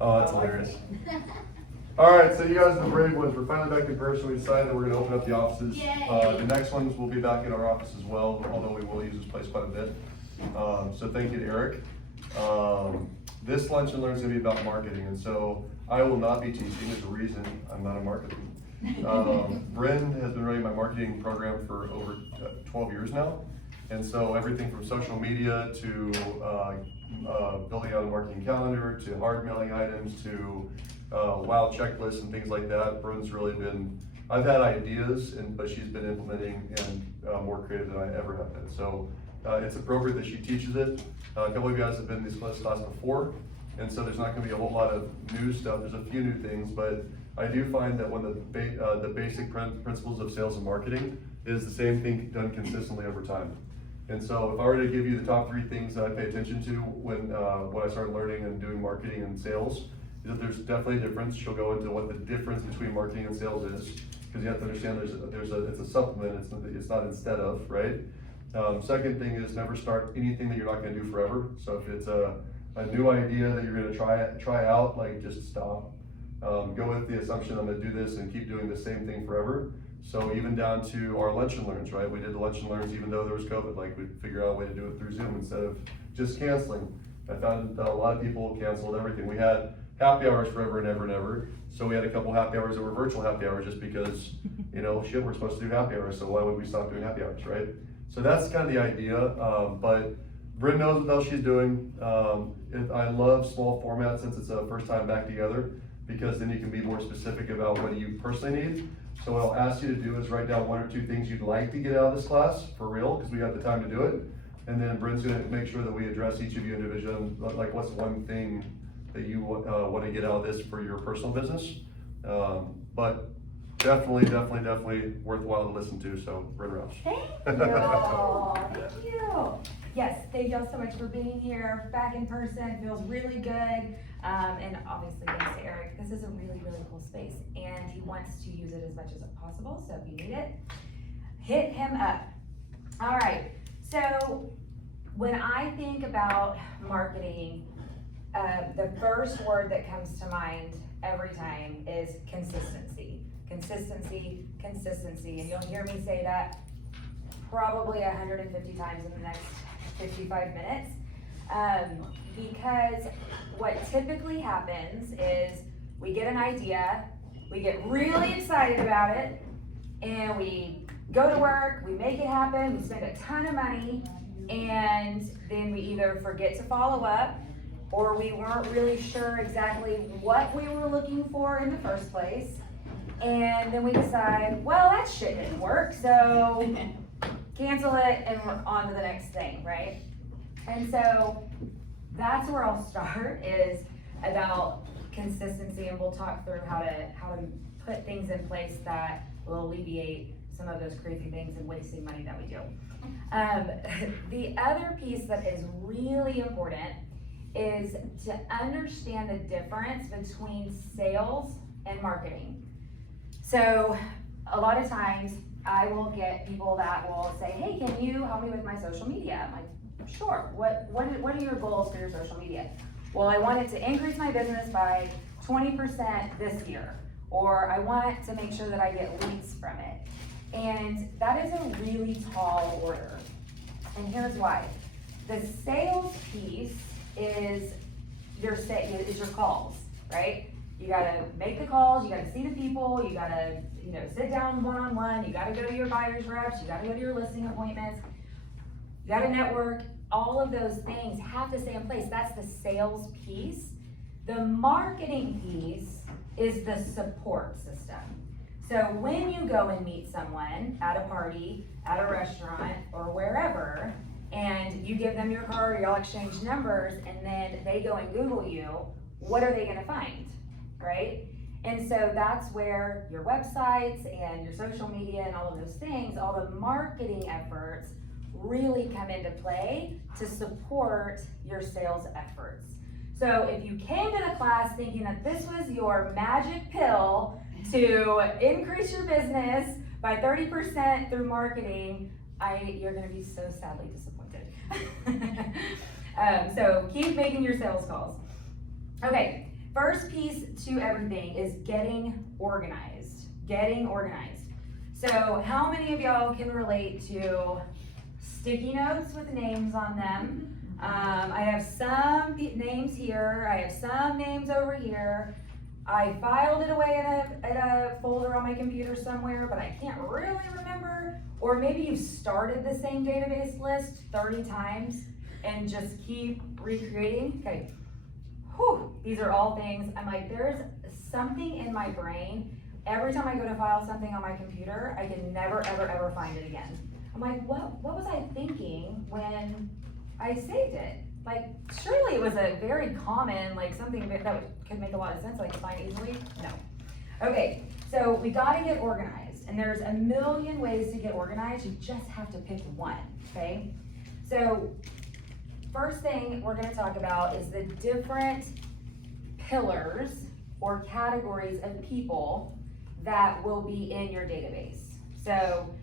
Oh, that's hilarious. All right, so you guys are the brave ones. We're finally back in person. We decided that we're going to open up the offices. The next ones will be back in our office as well, although we will use this place quite a bit. So thank you to Eric. This Lunch and Learn is going to be about marketing, and so I will not be teaching. There's a reason I'm not a marketer. Bryn has been running my marketing program for over 12 years now, and so everything from social media to building out a marketing calendar to hard mailing items to wow checklists and things like that. Bryn's really been, I've had ideas, but she's been implementing and more creative than I ever have been. So it's appropriate that she teaches it. A couple of you guys have been in this class before, and so there's not going to be a whole lot of new stuff. There's a few new things, but I do find that when the basic principles of sales and marketing is the same thing done consistently over time. And so if I were to give you the top 3 things that I pay attention to when I started learning and doing marketing and sales, is that there's definitely a difference. She'll go into what the difference between marketing and sales is, because you have to understand it's a supplement, it's not instead of, right? Second thing is never start anything that you're not going to do forever. So if it's a new idea that you're going to try out, like just stop. Go with the assumption I'm going to do this and keep doing the same thing forever. So even down to our lunch and learns, right? We did the lunch and learns even though there was COVID. Like we'd figure out a way to do it through Zoom instead of just canceling. I found that a lot of people canceled everything. We had happy hours forever and ever and ever. So we had a couple happy hours that were virtual happy hours just because, shit, we're supposed to do happy hours. So why would we stop doing happy hours, right? So that's kind of the idea. But Bryn knows what else she's doing. I love small format since it's a first time back together, because then you can be more specific about what you personally need. So what I'll ask you to do is write down 1 or 2 things you'd like to get out of this class for real, because we got the time to do it. And then Bryn's going to make sure that we address each of you individually, like what's one thing that you want to get out of this for your personal business. But definitely worthwhile to listen to. So Referrals. Thank you. Thank you. Yes, thank y'all so much for being here. Back in person feels really good. And obviously, thanks to Eric. This is a really cool space, and he wants to use it as much as possible. So if you need it, hit him up. All right. So when I think about marketing, the first word that comes to mind every time is consistency. Consistency, consistency. And you'll hear me say that probably 150 times in the next 55 minutes. Because what typically happens is we get an idea, we get really excited about it, and we go to work, we make it happen, we spend a ton of money, and then we either forget to follow up, or we weren't really sure exactly what we were looking for in the first place. And then we decide, well, that shit didn't work, so cancel it and we're on to the next thing, right? And so that's where I'll start, is about consistency, and we'll talk through how to put things in place that will alleviate some of those crazy things and wasting money that we do. The other piece that is really important is to understand the difference between sales and marketing. So a lot of times I will get people that will say, hey, can you help me with my social media? I'm like, sure. What are your goals for your social media? Well, I want it to increase my business by 20% this year, or I want to make sure that I get leads from it. And that is a really tall order. And here's why. The sales piece is your calls, right? You gotta make the calls, you gotta see the people, you gotta sit down one-on-one, you gotta go to your buyer's reps, you gotta go to your listing appointments, you gotta network. All of those things have to stay in place. That's the sales piece. The marketing piece is the support system. So when you go and meet someone at a party, at a restaurant, or wherever, and you give them your card, or y'all exchange numbers, and then they go and Google you, what are they gonna find, right? And so that's where your websites and your social media and all of those things, all the marketing efforts really come into play to support your sales efforts. So if you came to the class thinking that this was your magic pill to increase your business by 30% through marketing, you're gonna be so sadly disappointed. So keep making your sales calls. Okay, first piece to everything is getting organized. Getting organized. So how many of y'all can relate to sticky notes with names on them? I have some names here, I have some names over here. I filed it away in a folder on my computer somewhere, but I can't really remember. Or maybe you've started the same database list 30 times and just keep recreating. Okay, whew, these are all things, I'm like, there's something in my brain. Every time I go to file something on my computer, I can never, ever, ever find it again. I'm like, what was I thinking when I saved it? Like, surely it was a very common, like something that could make a lot of sense, I could find easily. No. Okay, so we gotta get organized, and there's a million ways to get organized, you just have to pick one, okay? So, first thing we're gonna talk about is the different pillars or categories of people that will be in your database. So,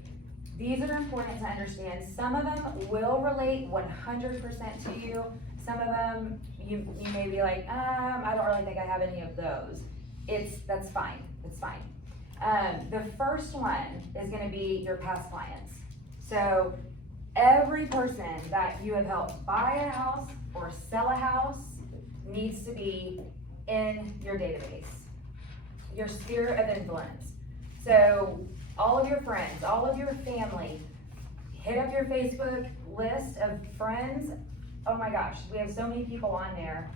these are important to understand. Some of them will relate 100% to you. Some of them, you may be like, I don't really think I have any of those. That's fine, it's fine. The first one is gonna be your past clients. So every person that you have helped buy a house or sell a house needs to be in your database, your sphere of influence. So all of your friends, all of your family, hit up your Facebook list of friends. Oh my gosh, we have so many people on there.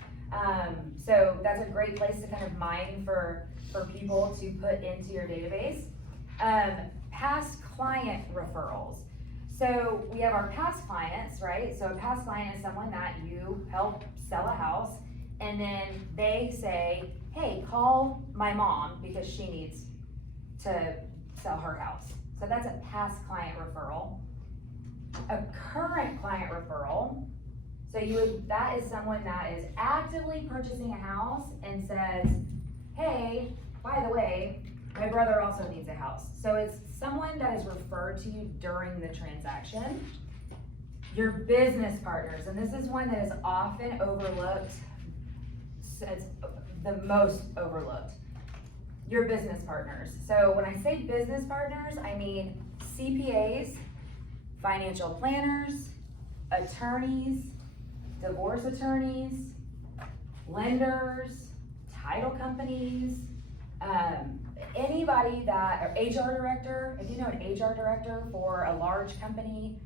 So that's a great place to kind of mine for people to put into your database. Past client referrals. So we have our past clients, right? So a past client is someone that you help sell a house, and then they say, hey, call my mom because she needs to sell her house. So that's a past client referral. A current client referral, so that is someone that is actively purchasing a house and says, hey, by the way, my brother also needs a house. So it's someone that is referred to you during the transaction. Your business partners, and this is one that is often overlooked, it's the most overlooked. Your business partners. So when I say business partners, I mean CPAs, financial planners, attorneys, divorce attorneys, lenders, title companies, anybody that, or HR director, if you know an HR director for a large company,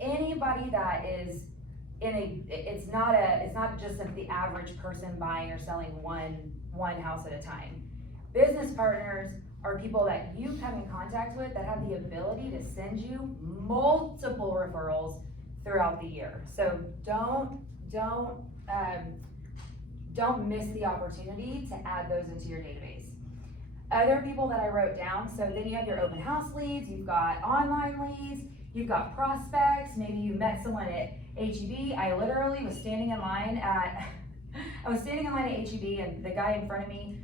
anybody that is it's not just the average person buying or selling one house at a time. Business partners are people that you come in contact with that have the ability to send you multiple referrals throughout the year. So don't miss the opportunity to add those into your database. Other people that I wrote down, so then you have your open house leads, you've got online leads, you've got prospects, maybe you met someone at HEB. I literally was standing in line at HEB, and the guy in front of me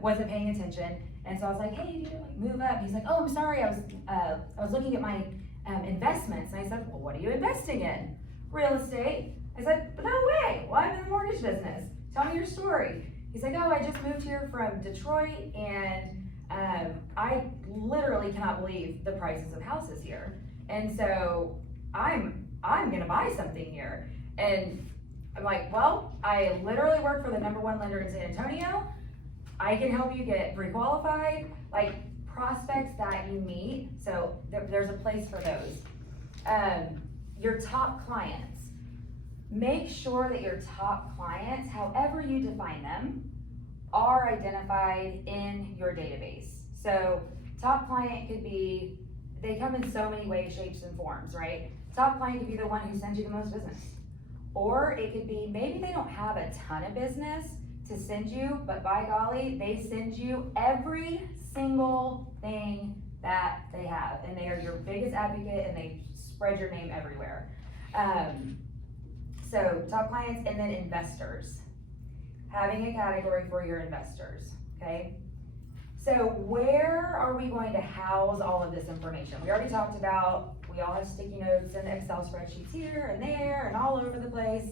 wasn't paying attention, and so I was like, hey, you like move up. He's like, oh, I'm sorry, I was looking at my investments, and I said, well, what are you investing in? Real estate. I said, no way. Well, I'm in the mortgage business. Tell me your story. He's like, oh, I just moved here from Detroit, and I literally cannot believe the prices of houses here, and so I'm gonna buy something here. And I'm like, well, I literally work for the #1 lender in San Antonio. I can help you get pre-qualified, like prospects that you meet. So there's a place for those. Your top clients. Make sure that your top clients, however you define them, are identified in your database. So top client could be, they come in so many ways, shapes, and forms, right? Top client could be the one who sends you the most business. Or it could be, maybe they don't have a ton of business to send you, but by golly, they send you every single thing that they have. And they are your biggest advocate, and they spread your name everywhere. So top clients, and then investors. Having a category for your investors, okay? So where are we going to house all of this information? We already talked about, we all have sticky notes and Excel spreadsheets here and there and all over the place.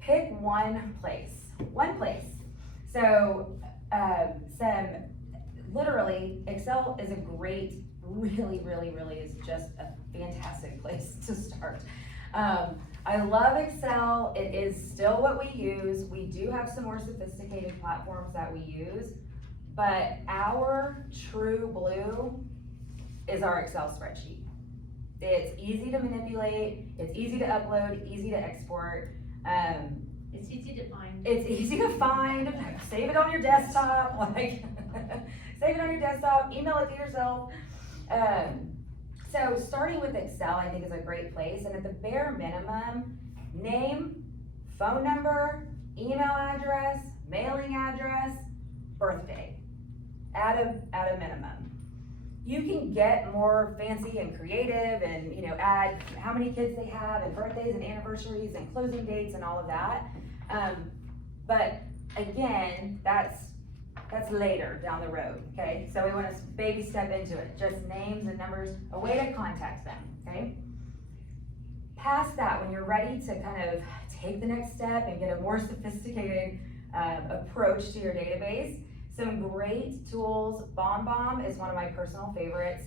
Pick one place. one place. So, literally, Excel is a great, really is just a fantastic place to start. I love Excel. It is still what we use. We do have some more sophisticated platforms that we use, but our true blue is our Excel spreadsheet. It's easy to manipulate, it's easy to upload, easy to export. It's easy to find. It's easy to find, save it on your desktop, like, save it on your desktop, email it to yourself. So starting with Excel, I think is a great place, and at the bare minimum, name, phone number, email address, mailing address, birthday, at a minimum. You can get more fancy and creative and, you know, add how many kids they have and birthdays and anniversaries and closing dates and all of that. But again, that's later down the road, okay? So we want to baby step into it, just names and numbers, a way to contact them, okay? Past that, when you're ready to kind of take the next step and get a more sophisticated approach to your database, some great tools. BombBomb is one of my personal favorites.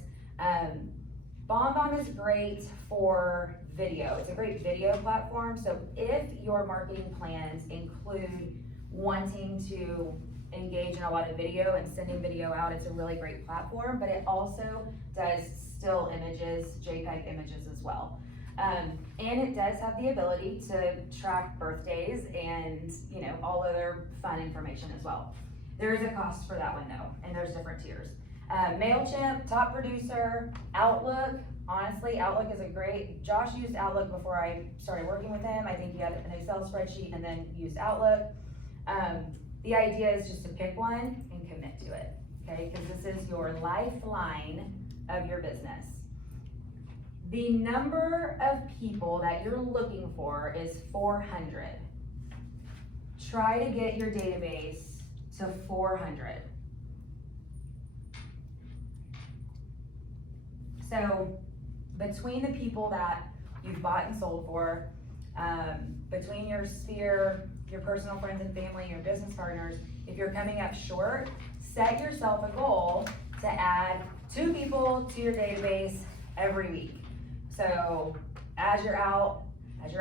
BombBomb is great for video. It's a great video platform. So if your marketing plans include wanting to engage in a lot of video and sending video out, it's a really great platform, but it also does still images, JPEG images as well. And it does have the ability to track birthdays and, you know, all other fun information as well. There is a cost for that one though, and there's different tiers. MailChimp, Top Producer, Outlook. Honestly, Outlook is a great, Josh used Outlook before I started working with him. I think he had an Excel spreadsheet and then used Outlook. The idea is just to pick one and commit to it, okay? Because this is your lifeline of your business. The number of people that you're looking for is 400. Try to get your database to 400. So between the people that you've bought and sold for, between your sphere, your personal friends and family, your business partners, if you're coming up short, set yourself a goal to add 2 people to your database every week. So as you're out at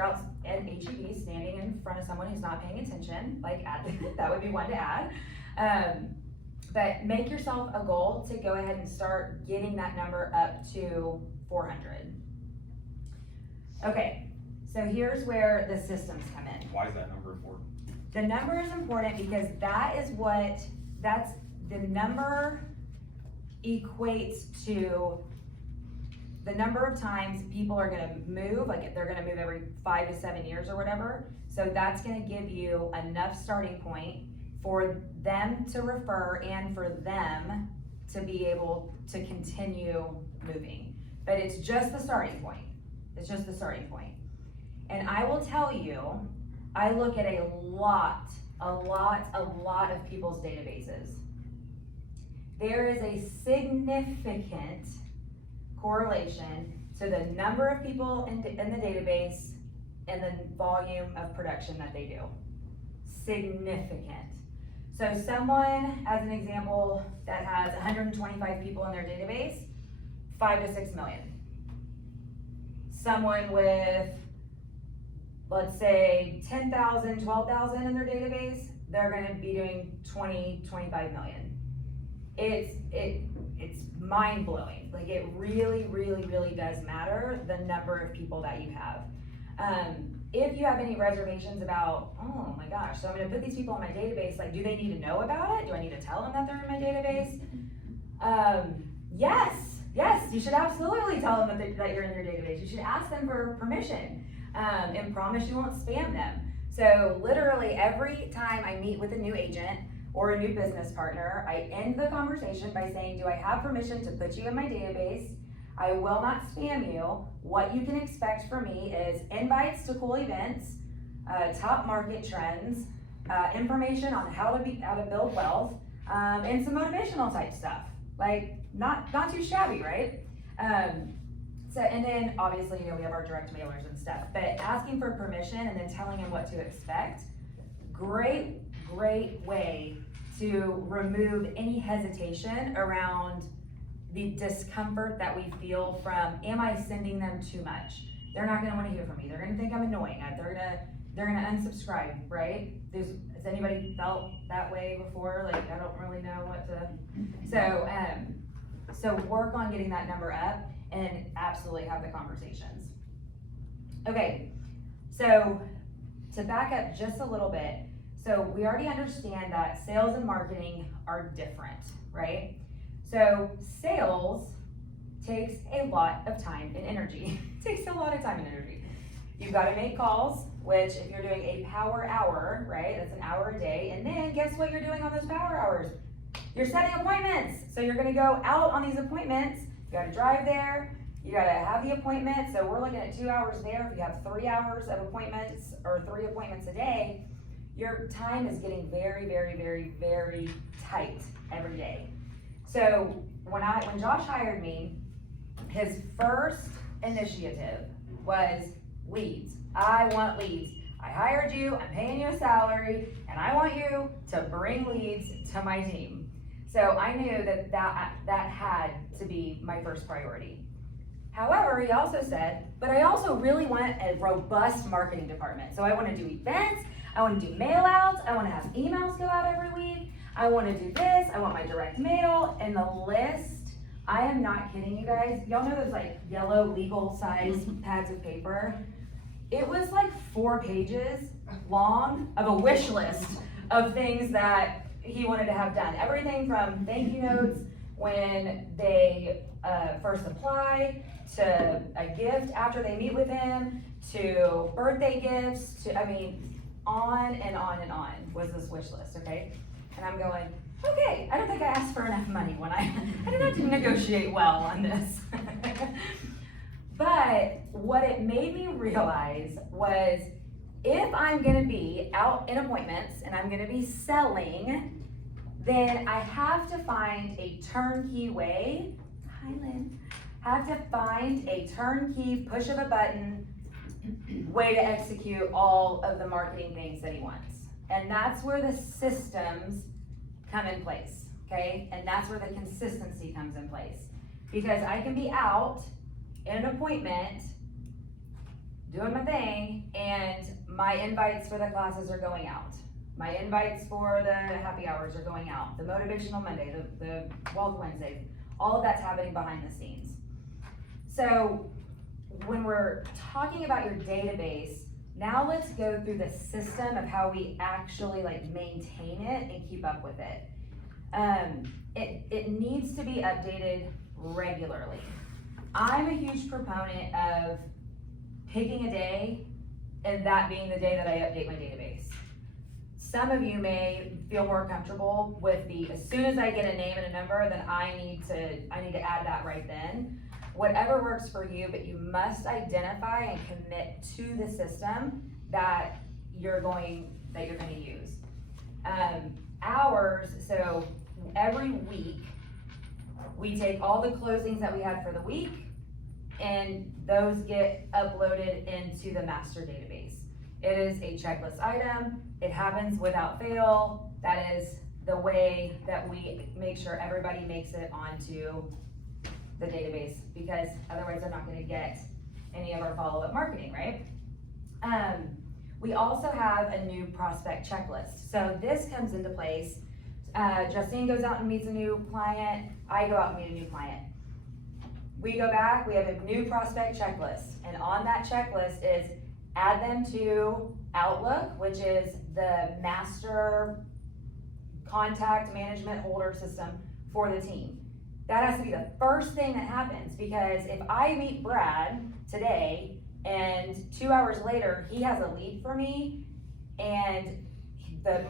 HEB standing in front of someone who's not paying attention, like that would be one to add. But make yourself a goal to go ahead and start getting that number up to 400. Okay, so here's where the systems come in. Why is that number important? The number is important because that's the number equates to the number of times people are gonna move, like they're gonna move every 5 to 7 years or whatever. So that's gonna give you enough starting point for them to refer and for them to be able to continue moving. But it's just the starting point. It's just the starting point. And I will tell you, I look at a lot of people's databases. There is a significant correlation to the number of people in the database and the volume of production that they do. Significant. So someone, as an example, that has 125 people in their database, 5 to 6 million. Someone with, let's say, 10,000, 12,000 in their database, they're gonna be doing 20, 25 million. It's mind-blowing. Like it really does matter, the number of people that you have. If you have any reservations about, oh my gosh, so I'm gonna put these people in my database, like do they need to know about it? Do I need to tell them that they're in my database? Yes, you should absolutely tell them that you're in your database. You should ask them for permission and promise you won't spam them. So literally every time I meet with a new agent or a new business partner, I end the conversation by saying, do I have permission to put you in my database? I will not spam you. What you can expect from me is invites to cool events, top market trends, information on how to build wealth, and some motivational type stuff. Like not too shabby, right? So, and then obviously, we have our direct mailers and stuff, but asking for permission and then telling them what to expect, great way to remove any hesitation around the discomfort that we feel from, am I sending them too much? They're not gonna wanna hear from me. They're gonna think I'm annoying. They're gonna unsubscribe, right? Has anybody felt that way before? Like, I don't really know what to, so work on getting that number up and absolutely have the conversations. Okay, so to back up just a little bit, so we already understand that sales and marketing are different, right? So sales takes a lot of time and energy. It takes a lot of time and energy. You've got to make calls, which if you're doing a power hour, right, that's an hour a day, and then guess what you're doing on those power hours? You're setting appointments. So you're gonna go out on these appointments, you gotta drive there, you gotta have the appointment, so we're looking at 2 hours there. If you have 3 hours of appointments, or 3 appointments a day, your time is getting very, very, very, very tight every day. So when Josh hired me, his first initiative was leads. I want leads. I hired you, I'm paying you a salary, and I want you to bring leads to my team. So I knew that had to be my first priority. However, he also said, but I also really want a robust marketing department. So I want to do events, I want to do mail outs, I want to have emails go out every week, I want to do this, I want my direct mail, and the list, I am not kidding you guys. Y'all know those like yellow legal size pads of paper? It was like 4 pages long of a wish list of things that he wanted to have done. Everything from thank you notes when they first apply, to a gift after they meet with him, to birthday gifts, to, I mean, on and on and on was this wish list, okay? And I'm going, okay, I don't think I asked for enough money when I didn't have to negotiate well on this. But what it made me realize was, if I'm gonna be out in appointments and I'm gonna be selling, then I have to find a turnkey way, hi Lynn, have to find a turnkey push of a button way to execute all of the marketing things that he wants. And that's where the systems come in place, okay? And that's where the consistency comes in place. Because I can be out in an appointment, doing my thing, and my invites for the classes are going out. My invites for the happy hours are going out. The Motivational Monday, the Wealth Wednesday, all of that's happening behind the scenes. So when we're talking about your database, now let's go through the system of how we actually like maintain it and keep up with it. It needs to be updated regularly. I'm a huge proponent of picking a day and that being the day that I update my database. Some of you may feel more comfortable with as soon as I get a name and a number, then I need to add that right then. Whatever works for you, but you must identify and commit to the system that you're going to use. Hours, so every week, we take all the closings that we had for the week, and those get uploaded into the master database. It is a checklist item. It happens without fail. That is the way that we make sure everybody makes it onto the database, because otherwise they're not gonna get any of our follow-up marketing, right? We also have a new prospect checklist. So this comes into place. Justine goes out and meets a new client. I go out and meet a new client. We go back, we have a new prospect checklist. And on that checklist is add them to Outlook, which is the master contact management holder system for the team. That has to be the first thing that happens, because if I meet Brad today and 2 hours later he has a lead for me and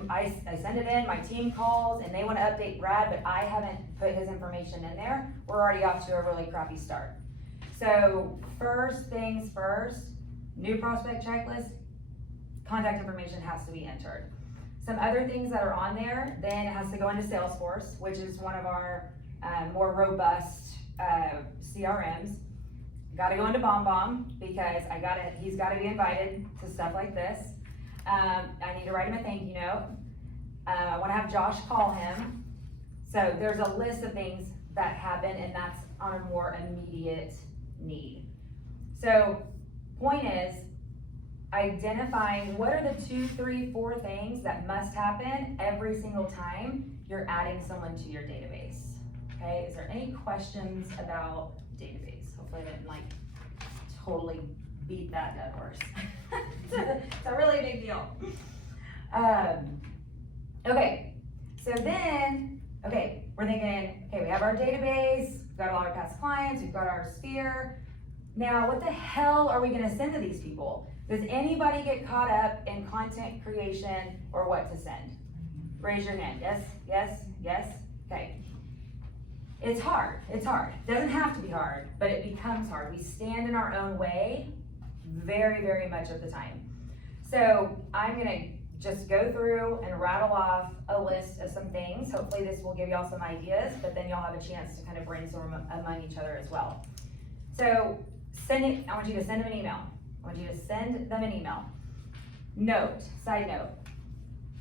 I send it in, my team calls and they want to update Brad, but I haven't put his information in there, we're already off to a really crappy start. So first things first, new prospect checklist, contact information has to be entered. Some other things that are on there, then it has to go into Salesforce, which is one of our more robust CRMs. Got to go into BombBomb because he's got to be invited to stuff like this. I need to write him a thank you note. I wanna have Josh call him. So there's a list of things that happen, and that's on a more immediate need. So point is, identifying what are the 2, 3, 4 things that must happen every single time you're adding someone to your database. Okay, is there any questions about database? Hopefully I didn't like totally beat that dead horse. It's a really big deal. Okay, so then, we're thinking, okay, we have our database, we've got all our past clients, we've got our sphere. Now, what the hell are we gonna send to these people? Does anybody get caught up in content creation or what to send? Raise your hand. Yes, yes, yes. Okay. It's hard. It doesn't have to be hard, but it becomes hard. We stand in our own way very, very much of the time. So I'm gonna just go through and rattle off a list of some things. Hopefully this will give y'all some ideas, but then y'all have a chance to kind of brainstorm among each other as well. So I want you to send them an email. Note, side note,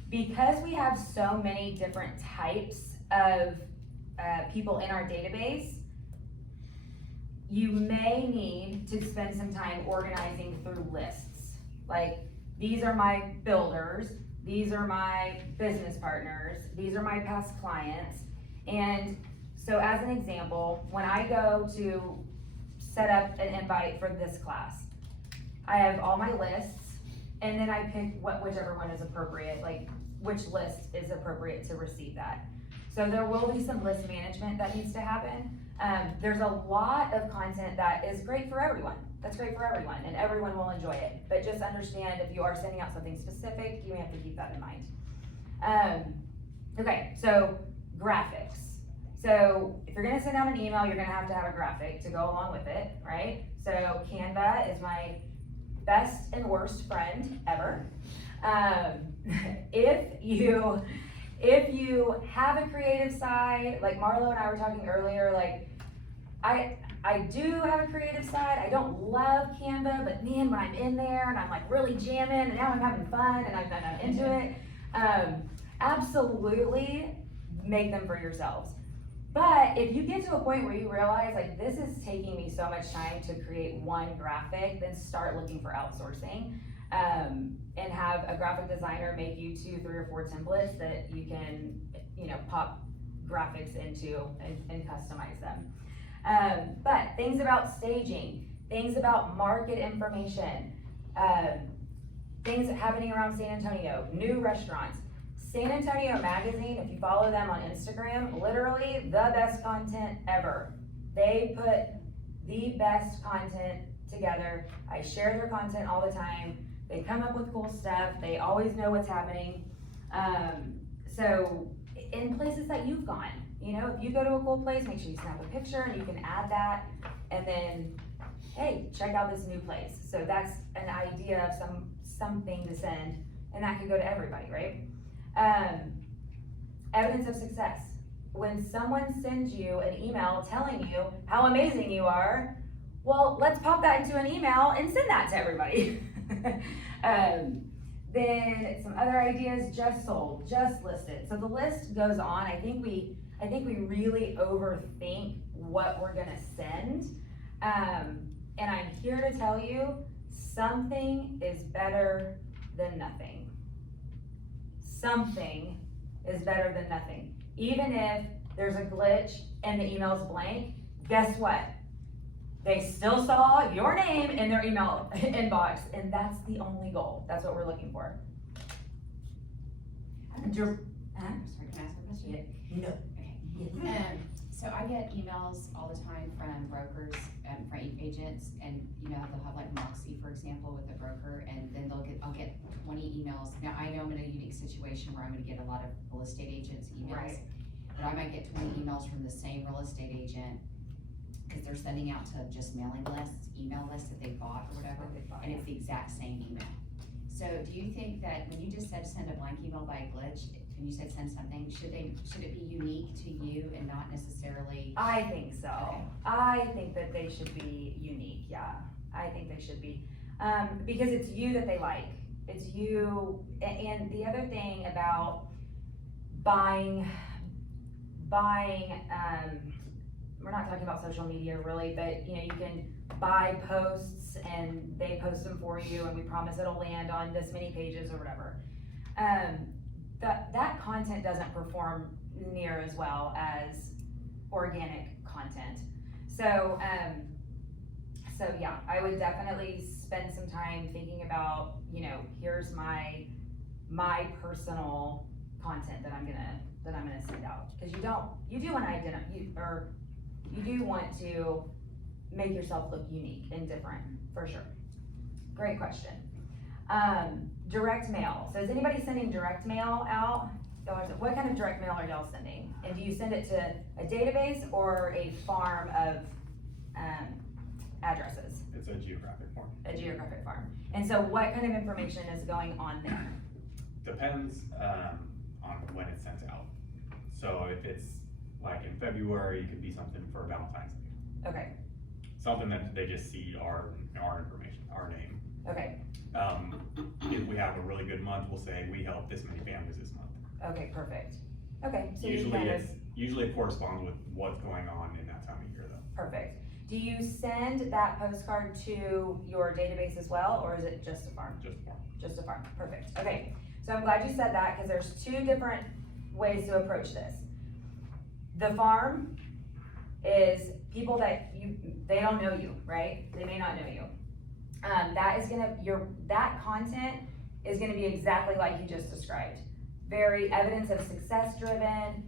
because we have so many different types of people in our database, you may need to spend some time organizing through lists. Like, these are my builders, these are my business partners, these are my past clients. And so as an example, when I go to set up an invite for this class, I have all my lists, and then I pick whichever one is appropriate, like which list is appropriate to receive that. So there will be some list management that needs to happen. There's a lot of content that is great for everyone. That's great for everyone, and everyone will enjoy it. But just understand, if you are sending out something specific, you may have to keep that in mind. Okay, so graphics. So if you're gonna send out an email, you're gonna have to have a graphic to go along with it, right? So Canva is my best and worst friend ever. If you have a creative side, like Marlo and I were talking earlier, like I do have a creative side. I don't love Canva, but man, when I'm in there and I'm like really jamming and now I'm having fun and I'm into it, absolutely make them for yourselves. But if you get to a point where you realize, like, this is taking me so much time to create one graphic, then start looking for outsourcing, and have a graphic designer make you 2, 3, or 4 templates that you can, pop graphics into and customize them. But things about staging, things about market information, things happening around San Antonio, new restaurants. San Antonio Magazine, if you follow them on Instagram, literally the best content ever. They put the best content together. I share their content all the time. They come up with cool stuff. They always know what's happening. So in places that you've gone, if you go to a cool place, make sure you snap a picture and you can add that. And then, hey, check out this new place. So that's an idea of something to send, and that could go to everybody, right? Evidence of success. When someone sends you an email telling you how amazing you are, well, let's pop that into an email and send that to everybody. Then some other ideas: just sold, just listed. So the list goes on. I think we really overthink what we're gonna send. And I'm here to tell you, something is better than nothing. Something is better than nothing. Even if there's a glitch and the email's blank, guess what? They still saw your name in their email inbox, and that's the only goal. That's what we're looking for. Sorry, can I ask a question? No. Okay. So I get emails all the time from brokers, from agents, and they'll have like Moxie, for example, with a broker, and then I'll get 20 emails. Now I know I'm in a unique situation where I'm gonna get a lot of real estate agents emails, Right. But I might get 20 emails from the same real estate agent, because they're sending out to just mailing lists, email lists that they bought or whatever, and it's the exact same email. So do you think that when you just said send a blank email by a glitch, and you said send something, should it be unique to you and not necessarily? I think so. Okay. I think that they should be unique, yeah. I think they should be. Because it's you that they like. It's you, and the other thing about buying, we're not talking about social media really, but you know, you can buy posts and they post them for you and we promise it'll land on this many pages or whatever. That content doesn't perform near as well as organic content. So yeah, I would definitely spend some time thinking about, you know, here's my personal content that I'm gonna send out. Cause you do want to you do want to make yourself look unique and different, for sure. Great question. Direct mail. So is anybody sending direct mail out? What kind of direct mail are y'all sending? And do you send it to a database or a farm of addresses? It's a geographic form. A geographic farm. And so what kind of information is going on there? Depends on when it's sent out. So if it's like in February, it could be something for Valentine's Day. Okay, Something that they just see our information, our name. okay, If we have a really good month, we'll say we help this many families this month. okay, perfect. Okay, so you Usually it corresponds with what's going on in that time of year though. perfect. Do you send that postcard to your database as well, or is it just a farm? Just form. Just a farm, perfect. Okay, so I'm glad you said that, because there's two different ways to approach this. The farm is people that they don't know you, right? They may not know you. That content is gonna be exactly like you just described. Very evidence of success driven.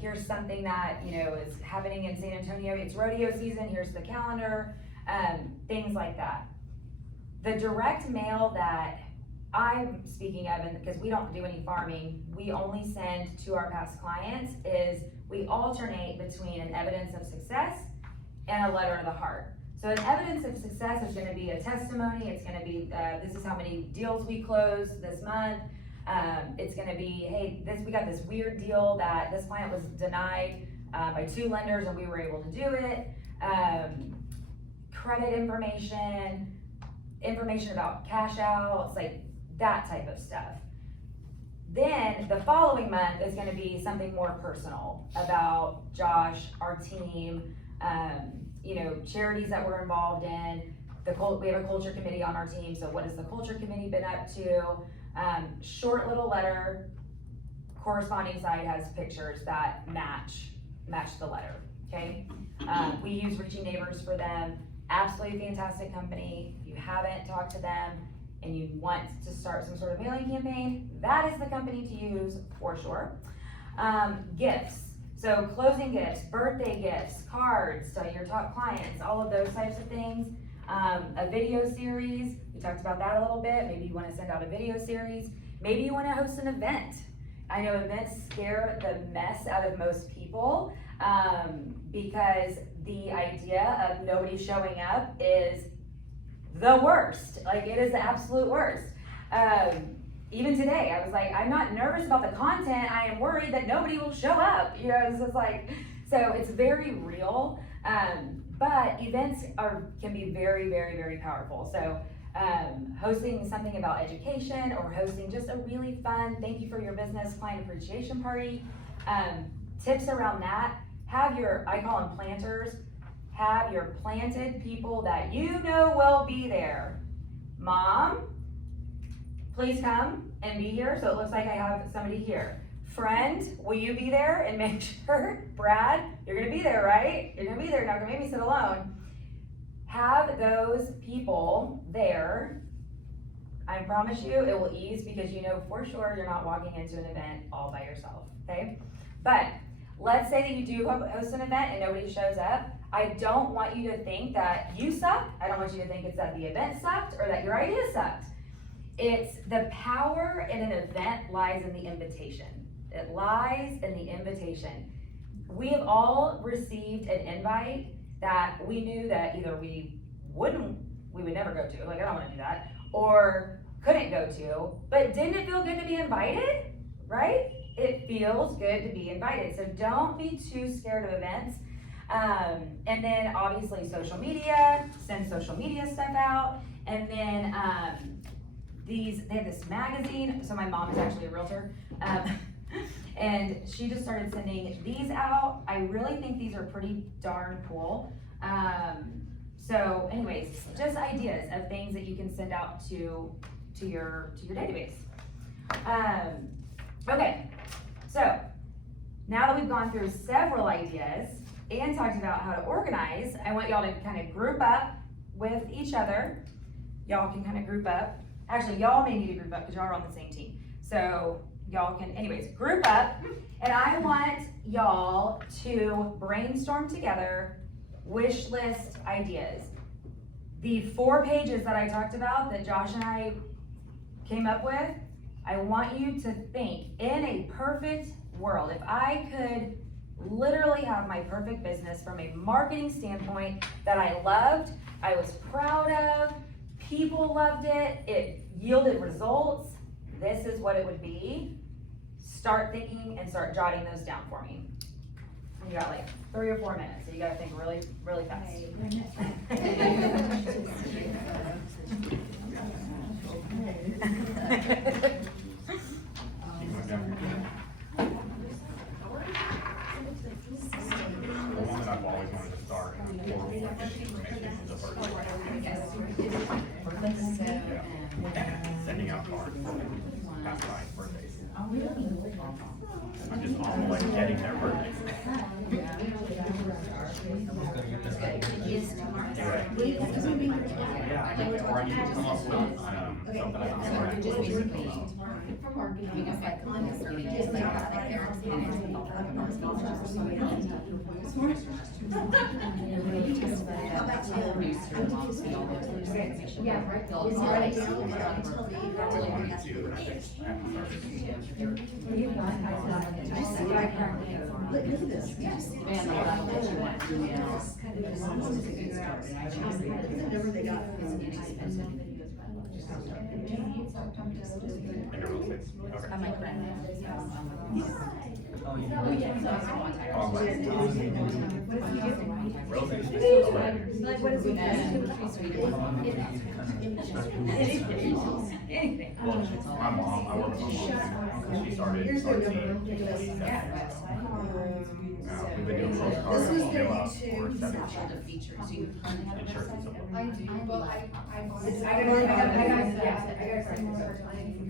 Here's something that, you know, is happening in San Antonio. It's rodeo season, here's the calendar, things like that. The direct mail that I'm speaking of, and because we don't do any farming, we only send to our past clients, is we alternate between an evidence of success and a letter of the heart. So an evidence of success is gonna be a testimony, it's gonna be, this is how many deals we closed this month. It's gonna be, hey, we got this weird deal that this client was denied by 2 lenders and we were able to do it. Credit information about cash outs, like that type of stuff. Then the following month is gonna be something more personal about Josh, our team, you know, charities that we're involved in. We have a culture committee on our team, so what has the culture committee been up to? Short little letter, corresponding side has pictures that match the letter, okay? We use Reaching Neighbors for them, absolutely fantastic company. If you haven't talked to them and you want to start some sort of mailing campaign, that is the company to use for sure. Gifts, so closing gifts, birthday gifts, cards to your top clients, all of those types of things. A video series, we talked about that a little bit. Maybe you want to send out a video series. Maybe you want to host an event. I know events scare the mess out of most people because the idea of nobody showing up is the worst. Like, it is the absolute worst. Even today, I was like, I'm not nervous about the content. I am worried that nobody will show up. You know, it's just like, so it's very real. But events can be very, very, very powerful. So hosting something about education or hosting just a really fun thank you for your business client appreciation party. Tips around that, I call them planters, have your planted people that you know will be there. Mom, please come and be here, so it looks like I have somebody here. Friend, will you be there and make sure? Brad, you're gonna be there, right? You're gonna be there, you're not gonna make me sit alone. Have those people there. I promise you it will ease, because you know for sure you're not walking into an event all by yourself, okay? But let's say that you do host an event and nobody shows up. I don't want you to think that you suck. I don't want you to think it's that the event sucked or that your idea sucked. It's the power in an event lies in the invitation. It lies in the invitation. We have all received an invite that we knew that either we would never go to, like I don't wanna do that, or couldn't go to, but didn't it feel good to be invited, right? It feels good to be invited, so don't be too scared of events. And then obviously social media, send social media stuff out, and then they have this magazine, so my mom is actually a realtor, and she just started sending these out. I really think these are pretty darn cool. So anyways, just ideas of things that you can send out to your database. Okay, so now that we've gone through several ideas and talked about how to organize, I want y'all to kind of group up with each other. Y'all can kind of group up. Actually, y'all may need to group up because y'all are on the same team. So y'all can, anyways, group up. And I want y'all to brainstorm together wish list ideas. The 4 pages that I talked about that Josh and I came up with, I want you to think, in a perfect world, if I could literally have my perfect business from a marketing standpoint that I loved, I was proud of, people loved it, it yielded results, this is what it would be. Start thinking and start jotting those down for me. You got like 3 or 4 minutes, so you gotta think really, really fast. The one that I've always wanted to start and portal for getting information is the first one. Sending out cards past my birthdays. I'm just on the way to getting their birthdays. Yeah, I need to, or I need to come up with, something I can do. Like, what is it? Well, my mom, I work with my mom, she started our team in 2017. We've been doing postcards, mail out for 7 years. And shirts and stuff.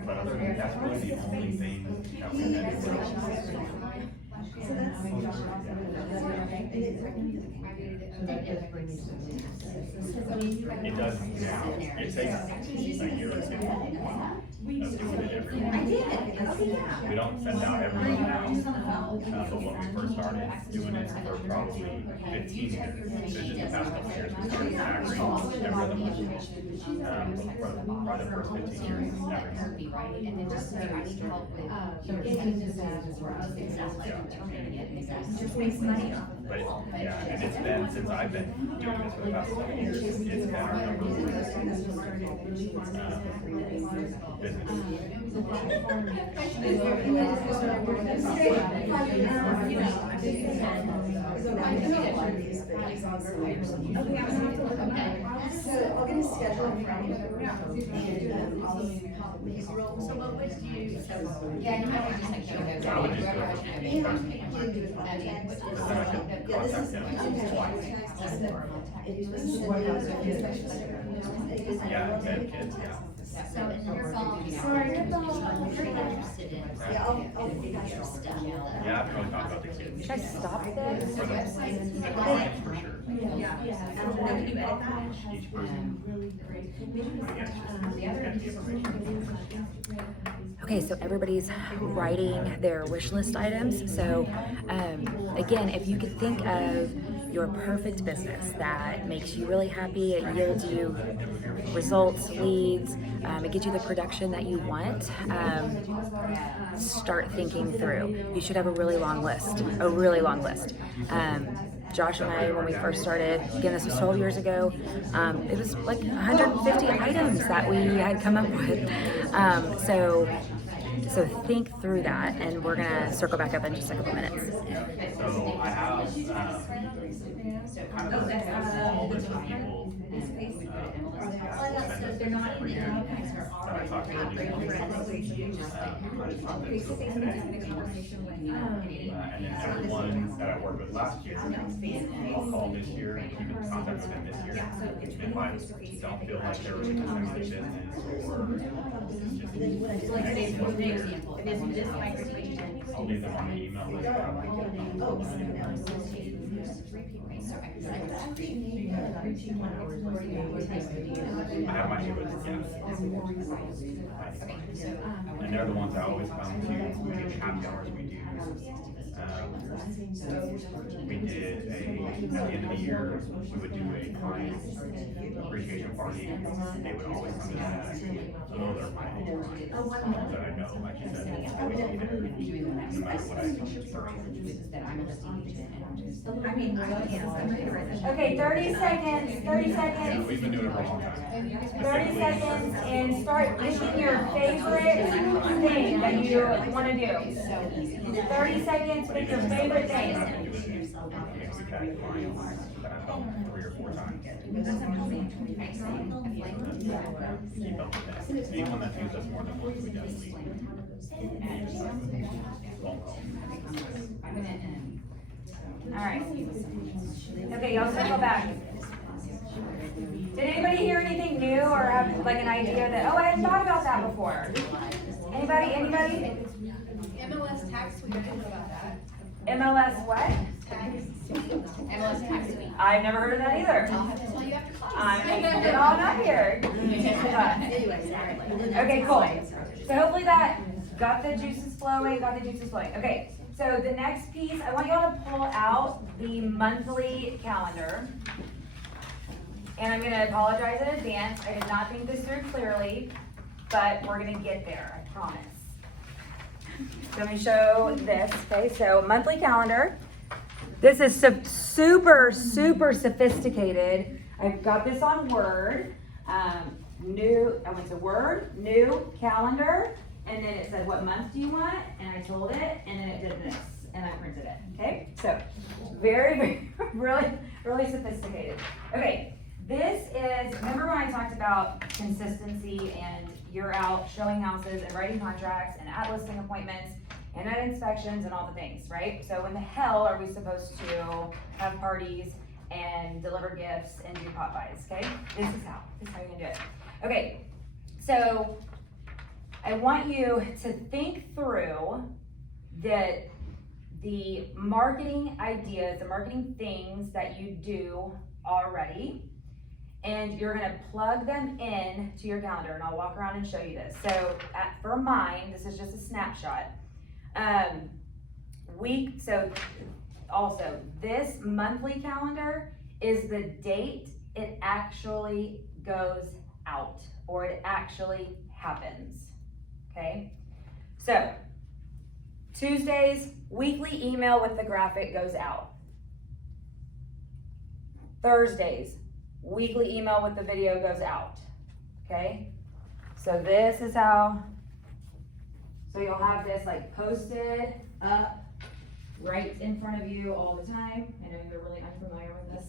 But other than that's really the only thing that we've been doing. It does now, it takes a year to 2 wow, of doing it every month. We don't send out every month now, but when we first started doing it for probably 15 years, so just the past couple of years, we started averaging every other month. For probably the first 15 years, every month. And then just, I need help with. Just makes money off. But, yeah, and it's been, since I've been doing this for the past 7 years, it's been our number one So I'll get a schedule from you. So what would you? Yeah, and I would just like show them. I would just go yeah, and kids, yeah. So in your phone. Sorry, You're interested in. Yeah, I'll Stuff. Yeah, I haven't really talked about the kids. Should I stop this? For the clients, for sure. Yeah. Can you edit that? Each person. Get the information. Okay, so everybody's writing their wish list items. So again, if you could think of your perfect business that makes you really happy, it yields you results, leads, it gets you the production that you want, start thinking through. You should have a really long list, Josh and I, when we first started, again, this was 12 years ago, it was like 150 items that we had come up with. So think through that, and we're gonna circle back up in just a couple minutes. So I have, kind of a small list of people this case, we put it in a list. Well, that's- so they're not in the email, because they're That I talked to already the created. I just talked to them today. And then everyone that I worked with last year, I'll call this year and keep in contact with them this year. If I don't feel like they're really concerning the business or just. Like, say, for example, if it's this microagent. I'll leave them on the email list. I have my neighbors, and they're the ones I always come to, we did happy hours, we do. We did at the end of the year, we would do a client appreciation party, they would always come to that. So those are my neighbors, that I know, like you said, always be there, no matter what I tell you. That I'm a listing agent and I'm just. I mean, Okay, 30 seconds, 30 Yeah, seconds. we've been doing it for a long time. 30 seconds and start picking your favorite thing that you want to do. 30 seconds, pick your favorite thing. We've had clients that I've done 3 or 4 times. Keep up with that. Anyone that's used us more than once, we definitely. Phone call. Alright. Okay, y'all circle back. Did anybody hear anything new or have like an idea that, oh, I hadn't thought about that before? Anybody? MLS tax suite, I didn't know about that. MLS what? MLS tax suite. I've never heard of that either. I'll have to tell you after class. I'm putting it all up here. Anyways, sorry. Okay, cool. So hopefully that got the juices flowing, Okay, so the next piece, I want y'all to pull out the monthly calendar. And I'm gonna apologize in advance, I did not think this through clearly, but we're gonna get there, I promise. So let me show this, okay, so monthly calendar. This is super sophisticated. I've got this on Word. I went to Word, new calendar, and then it said, what month do you want? And I told it, and then it did this, and I printed it, okay? So, very, really sophisticated. Okay, this is, remember when I talked about consistency and you're out showing houses and writing contracts and at listing appointments and at inspections and all the things, right? So when the hell are we supposed to have parties and deliver gifts and do pot buys, okay? This is how you're gonna do it. Okay, so I want you to think through the marketing ideas, the marketing things that you do already, and you're gonna plug them in to your calendar, and I'll walk around and show you this. So for mine, this is just a snapshot. Also, this monthly calendar is the date it actually goes out, or it actually happens, okay? So, Tuesdays, weekly email with the graphic goes out. Thursdays, weekly email with the video goes out, okay? So this is how, so you'll have this like posted up right in front of you all the time. I know you're really unfamiliar with this.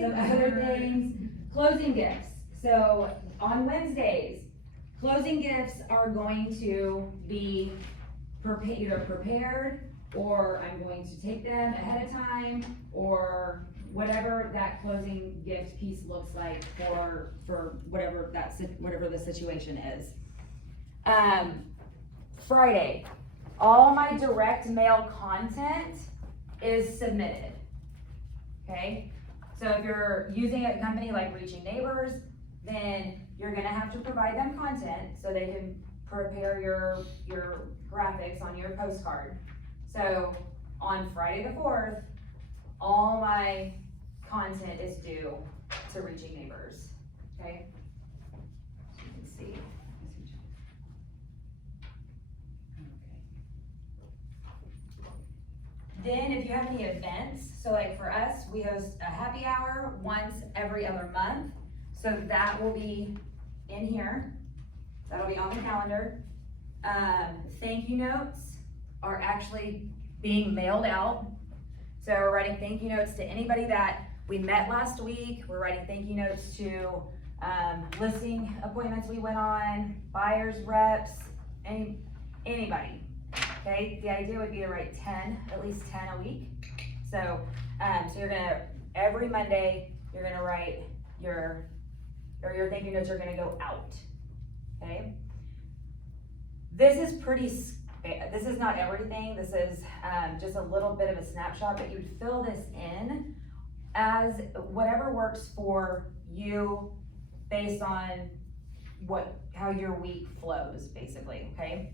Some other things, closing gifts. So on Wednesdays, closing gifts are going to be either prepared, or I'm going to take them ahead of time, or whatever that closing gift piece looks like for whatever the situation is. Friday, all my direct mail content is submitted, okay? So if you're using a company like Reaching Neighbors, then you're gonna have to provide them content so they can prepare your graphics on your postcard. So on Friday the 4th, all my content is due to Reaching Neighbors, okay? So you can see. Then if you have any events, so like for us, we host a happy hour once every other month. So that will be in here. That'll be on the calendar. Thank you notes are actually being mailed out. So we're writing thank you notes to anybody that we met last week. We're writing thank you notes to listing appointments we went on, buyers, reps, anybody. Okay, the idea would be to write 10, at least 10 a week. So, so you're gonna, every Monday, you're gonna write your thank you notes are gonna go out, okay? This is this is not everything. This is just a little bit of a snapshot, but you would fill this in as whatever works for you based on how your week flows, basically, okay?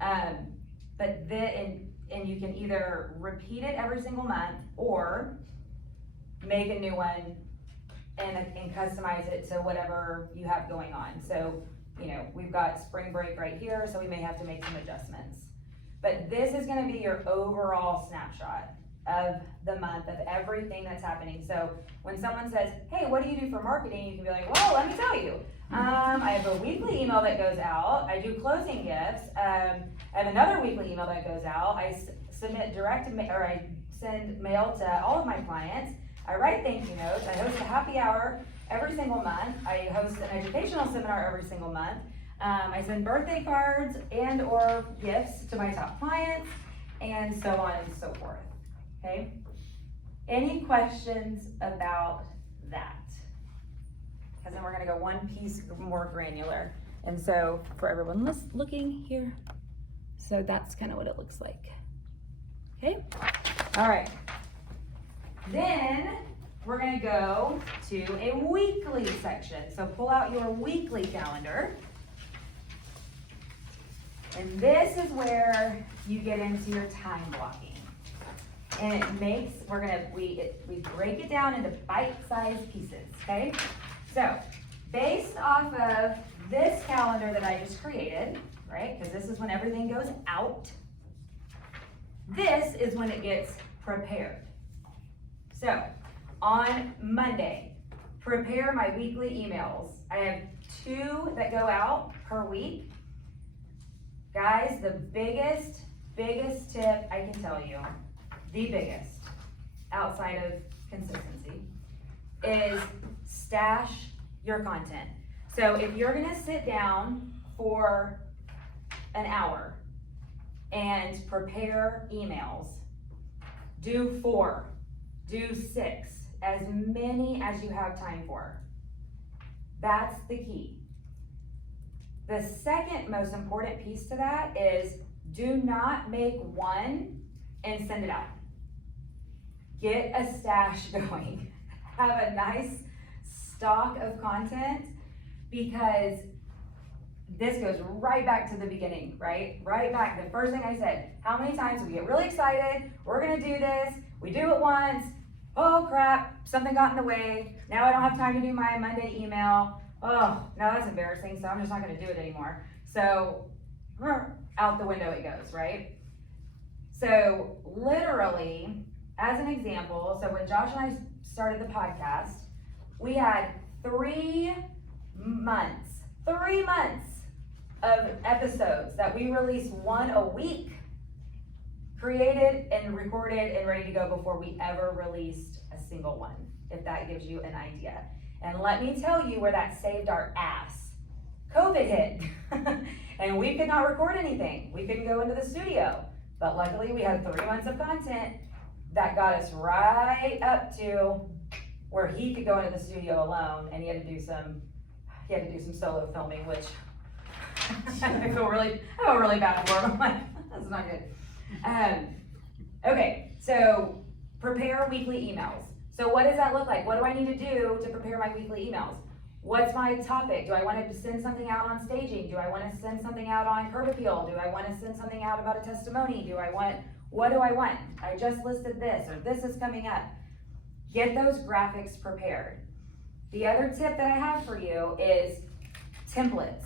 But and you can either repeat it every single month or make a new one and customize it to whatever you have going on. So, you know, we've got spring break right here, so we may have to make some adjustments. But this is gonna be your overall snapshot of the month, of everything that's happening. So when someone says, hey, what do you do for marketing? You can be like, well, let me tell you. I have a weekly email that goes out. I do closing gifts. I have another weekly email that goes out. I submit I send mail to all of my clients. I write thank you notes. I host a happy hour every single month. I host an educational seminar every single month. I send birthday cards and or gifts to my top clients, and so on and so forth, okay? Any questions about that? Because then we're gonna go one piece more granular. And so for everyone looking here, so that's kind of what it looks like, okay? All right. Then we're gonna go to a weekly section. So pull out your weekly calendar. And this is where you get into your time blocking. And it makes, we break it down into bite-sized pieces, okay? So based off of this calendar that I just created, right? Because this is when everything goes out. This is when it gets prepared. So on Monday, prepare my weekly emails. I have 2 that go out per week. Guys, the biggest tip I can tell you, the biggest, outside of consistency, is stash your content. So if you're gonna sit down for an hour and prepare emails, do 4, do 6, as many as you have time for. That's the key. The second most important piece to that is do not make one and send it out. Get a stash going. Have a nice stock of content, because this goes right back to the beginning, right? Right back, the first thing I said, how many times we get really excited, we're gonna do this, we do it once, oh crap, something got in the way, now I don't have time to do my Monday email, oh, no, that's embarrassing, so I'm just not gonna do it anymore. So, out the window it goes, right? So, literally, as an example, so when Josh and I started the podcast, we had 3 months of episodes that we released 1 a week, created and recorded and ready to go before we ever released a single one, if that gives you an idea. And let me tell you where that saved our ass. COVID hit, and we could not record anything. We couldn't go into the studio, but luckily we had 3 months of content that got us right up to where he could go into the studio alone, and he had to do some solo filming, which I feel really bad for him. I'm like, that's not good. Okay, so prepare weekly emails. So what does that look like? What do I need to do to prepare my weekly emails? What's my topic? Do I want to send something out on staging? Do I want to send something out on curb appeal? Do I want to send something out about a testimony? What do I want? I just listed this, or this is coming up. Get those graphics prepared. The other tip that I have for you is templates.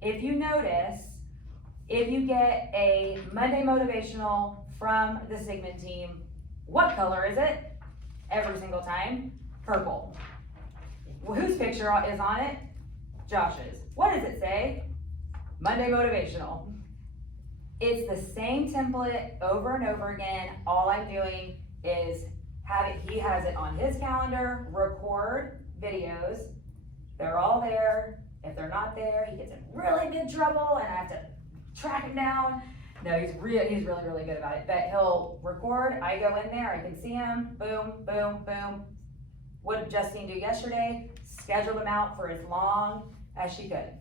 If you notice, if you get a Monday motivational from the Sigman team, what color is it? Every single time, purple. Well, whose picture is on it? Josh's. What does it say? Monday motivational. It's the same template over and over again. All I'm doing is he has it on his calendar, record videos. They're all there. If they're not there, he gets in really big trouble and I have to track him down. No, he's really good about it. But he'll record, I go in there, I can see him, boom, boom, boom. What did Justine do yesterday? Scheduled him out for as long as she could.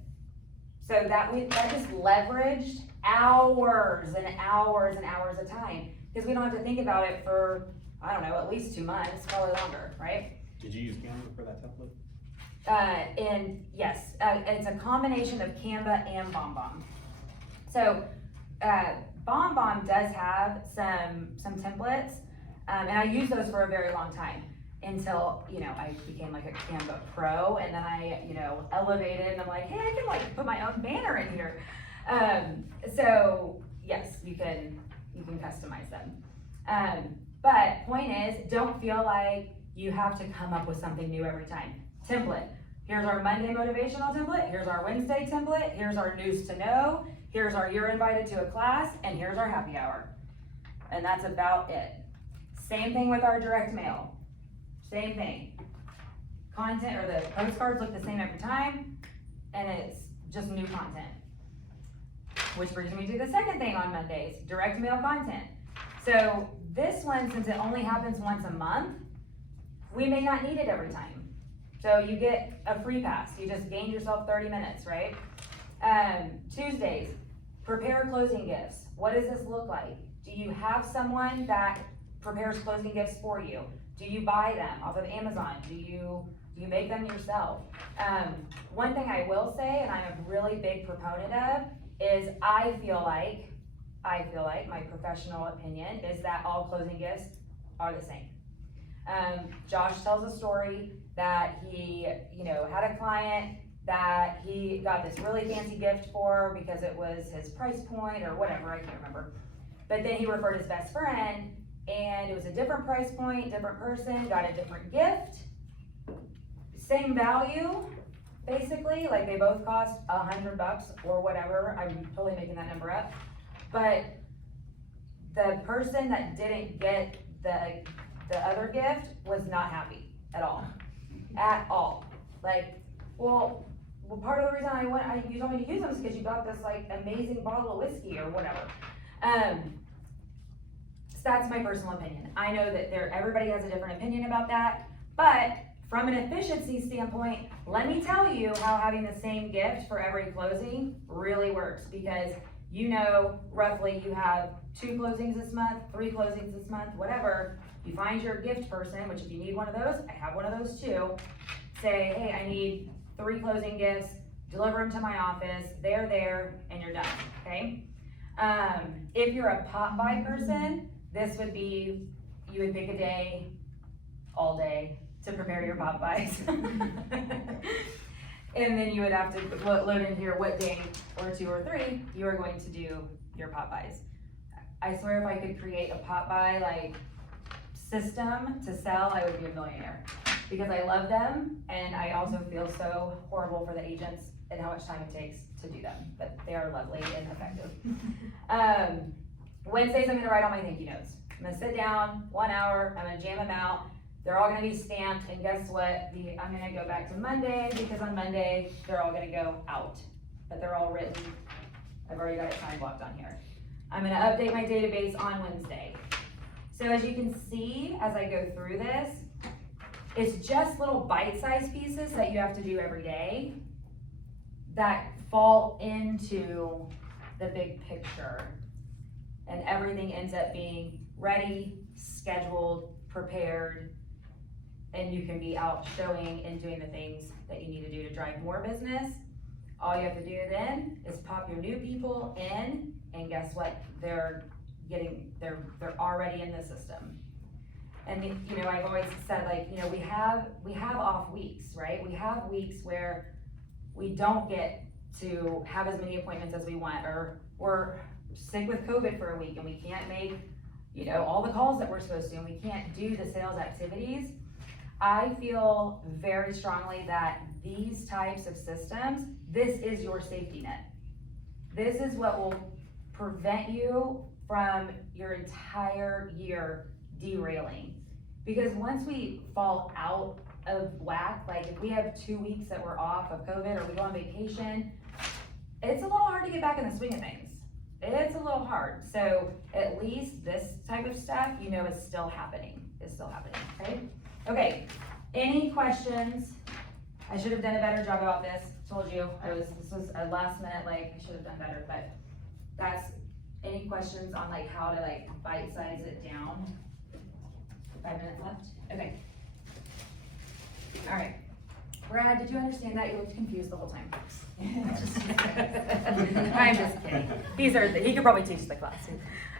So that just leveraged hours and hours and hours of time. Because we don't have to think about it for, I don't know, at least 2 months, probably longer, right? Did you use Canva for that template? And yes, it's a combination of Canva and BombBomb. So, BombBomb does have some templates, and I used those for a very long time until, I became like a Canva pro, and then I, elevated, and I'm like, hey, I can like put my own banner in here. So yes, you can customize them. But point is, don't feel like you have to come up with something new every time. Template. Here's our Monday motivational template. Here's our Wednesday template. Here's our news to know. Here's our you're invited to a class, and here's our happy hour. And that's about it. Same thing with our direct mail. Same thing. Content or the postcards look the same every time, and it's just new content. Which brings me to the second thing on Mondays, direct mail content. So this one, since it only happens once a month, we may not need it every time. So you get a free pass. You just gained yourself 30 minutes, right? Tuesdays, prepare closing gifts. What does this look like? Do you have someone that prepares closing gifts for you? Do you buy them off of Amazon? Do you make them yourself? One thing I will say, and I'm a really big proponent of, is I feel like my professional opinion is that all closing gifts are the same. Josh tells a story that he, had a client that he got this really fancy gift for because it was his price point or whatever, I can't remember. But then he referred his best friend, and it was a different price point, different person, got a different gift, same value, basically, like they both cost $100 or whatever. I'm totally making that number up. But the person that didn't get the other gift was not happy at all. At all. Like, well, part of the reason you told me to use them is because you got this like amazing bottle of whiskey or whatever. So that's my personal opinion. I know that everybody has a different opinion about that, but from an efficiency standpoint, let me tell you how having the same gift for every closing really works, because roughly you have 2 closings this month, 3 closings this month, whatever. You find your gift person, which if you need one of those, I have one of those too. Say, hey, I need 3 closing gifts, deliver them to my office, they're there, and you're done, okay? If you're a pop by person, this would be, you would pick a day, all day, to prepare your pop buys. And then you would have to load in here what day or 2 or 3 you are going to do your pop buys. I swear if I could create a pop buy system to sell, I would be a millionaire, because I love them, and I also feel so horrible for the agents and how much time it takes to do them, but they are lovely and effective. Wednesdays, I'm gonna write all my thank you notes. I'm gonna sit down, 1 hour, I'm gonna jam them out. They're all gonna be stamped, and guess what? I'm gonna go back to Monday, because on Monday, they're all gonna go out, but they're all written. I've already got it time blocked on here. I'm gonna update my database on Wednesday. So as you can see, as I go through this, it's just little bite-sized pieces that you have to do every day that fall into the big picture. And everything ends up being ready, scheduled, prepared, and you can be out showing and doing the things that you need to do to drive more business. All you have to do then is pop your new people in, and guess what? They're already in the system. And I've always said, we have off weeks, right? We have weeks where we don't get to have as many appointments as we want, or we're sick with COVID for a week and we can't make, all the calls that we're supposed to, and we can't do the sales activities. I feel very strongly that these types of systems, this is your safety net. This is what will prevent you from your entire year derailing. Because once we fall out of whack, like if we have 2 weeks that we're off of COVID or we go on vacation, it's a little hard to get back in the swing of things. It's a little hard. So at least this type of stuff, you know, is still happening. Okay? Okay, any questions? I should have done a better job about this. Told you, this was a last minute, like, I should have done better, but that's, any questions on like how to like bite size it down? 5 minutes left? Okay. All right. Brad, did you understand that? You looked confused the whole time. I'm just kidding. He could probably teach the class.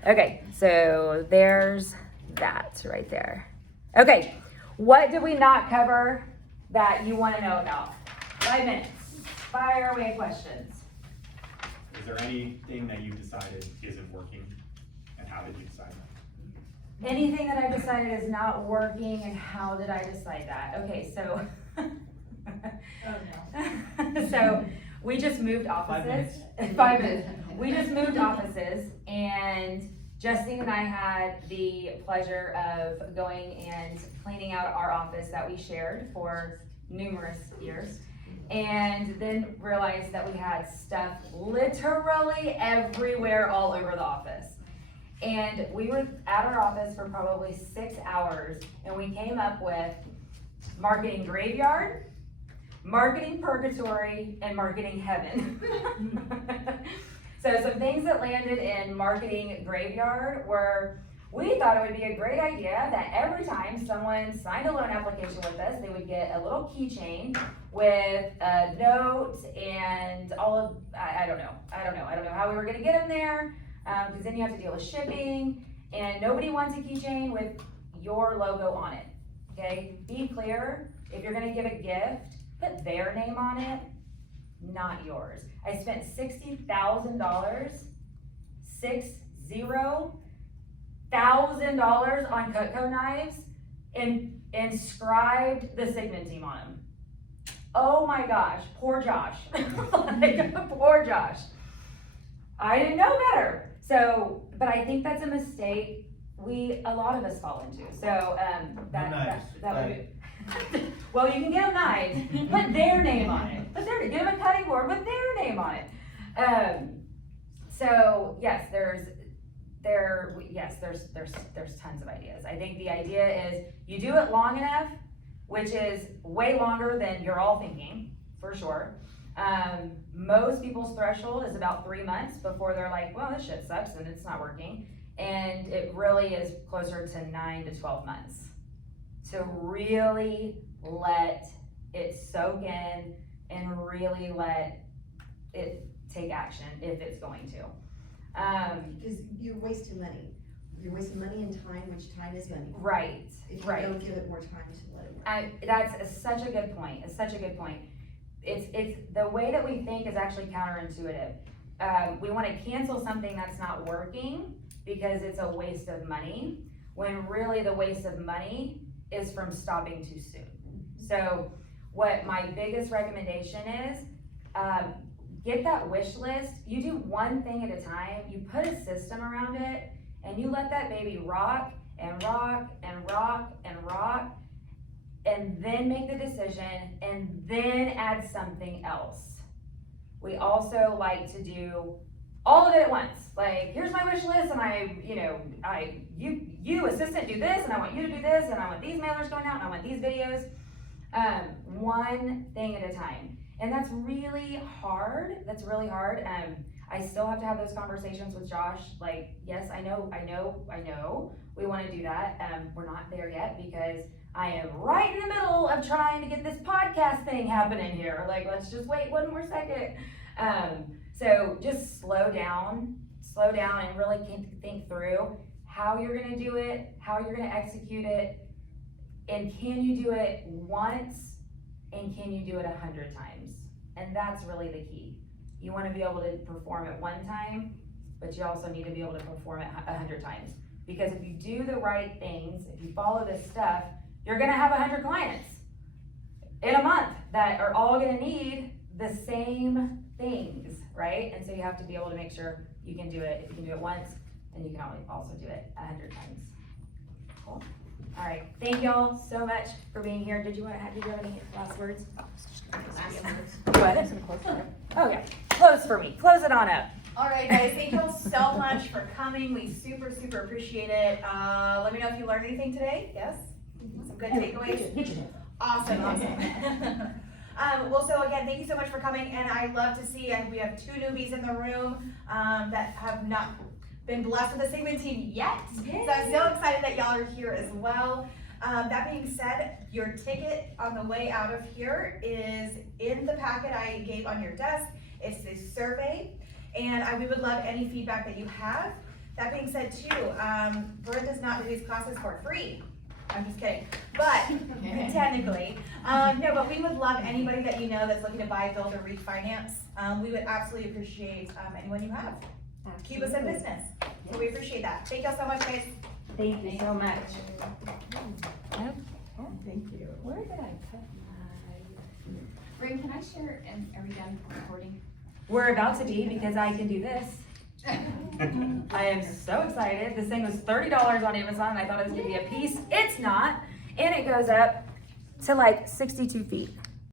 Okay, so there's that right there. Okay, what did we not cover that you want to know about? 5 minutes. Fire away questions. Is there anything that you decided isn't working, and how did you decide that? Anything that I decided is not working, and how did I decide that? Okay, so. So we just moved offices. 5 minutes. We just moved offices, and Justine and I had the pleasure of going and cleaning out our office that we shared for numerous years, and then realized that we had stuff literally everywhere all over the office. And we were at our office for probably 6 hours, and we came up with marketing graveyard, marketing purgatory, and marketing heaven. So some things that landed in marketing graveyard were, we thought it would be a great idea that every time someone signed a loan application with us, they would get a little keychain with a note and all of, I don't know how we were gonna get them there, because then you have to deal with shipping, and nobody wants a keychain with your logo on it, okay? Be clear, if you're gonna give a gift, put their name on it, not yours. I spent $60,000, $60,000 on Cutco knives and inscribed the Sigman team on them. Oh my gosh, poor Josh. Like, poor Josh. I didn't know better. So, but I think that's a mistake a lot of us fall into. So, that would be. Well, you can get them knives, put their name on it. Get them a cutting board with their name on it. So yes, there's tons of ideas. I think the idea is you do it long enough, which is way longer than you're all thinking, for sure. Most people's threshold is about 3 months before they're like, well, this shit sucks and it's not working. And it really is closer to 9 to 12 months to really let it soak in and really let it take action if it's going to. Because you're wasting money. You're wasting money and time, which time is money. Right, If you right. don't give it more time to let it work. That's such a good point. It's such a good point. It's the way that we think is actually counterintuitive. We want to cancel something that's not working because it's a waste of money, when really the waste of money is from stopping too soon. So what my biggest recommendation is, get that wish list. You do one thing at a time. You put a system around it, and you let that baby rock and rock and rock and rock, and then make the decision, and then add something else. We also like to do all of it at once. Like, here's my wish list, and you assistant do this, and I want you to do this, and I want these mailers going out, and I want these videos. One thing at a time. And that's really hard. I still have to have those conversations with Josh. Like, yes, I know, we want to do that. We're not there yet because I am right in the middle of trying to get this podcast thing happening here. Like, let's just wait one more second. So just slow down and really think through how you're gonna do it, how you're gonna execute it, and can you do it once, and can you do it 100 times? And that's really the key. You wanna be able to perform it one time, but you also need to be able to perform it 100 times. Because if you do the right things, if you follow this stuff, you're gonna have 100 clients in a month that are all gonna need the same things, right? And so you have to be able to make sure you can do it. If you can do it once, then you can also do it 100 times. All right, thank y'all so much for being here. Did you have any last words? What? Oh, yeah, close for me, close it on up. All right, guys, thank you all so much for coming. We super appreciate it. Let me know if you learned anything today. Yes? Some good takeaways? Awesome. Well, so again, thank you so much for coming, and I love to see, we have 2 newbies in the room that have not been blessed with a Sigman team yet. So I'm so excited that y'all are here as well. That being said, your ticket on the way out of here is in the packet I gave on your desk. It's this survey, and we would love any feedback that you have. That being said too, Brent does not do these classes for free. I'm just kidding, but technically, no, but we would love anybody that you know that's looking to buy, build, or refinance. We would absolutely appreciate anyone you have. Keep us in business, so we appreciate that. Thank y'all so much, guys. Thank you so much. Thank you. Where did I put my? Bryn, can I share, are we done recording? We're about to be, because I can do this. I am so excited. This thing was $30 on Amazon. I thought it was gonna be a piece. It's not, and it goes up to like 62 feet.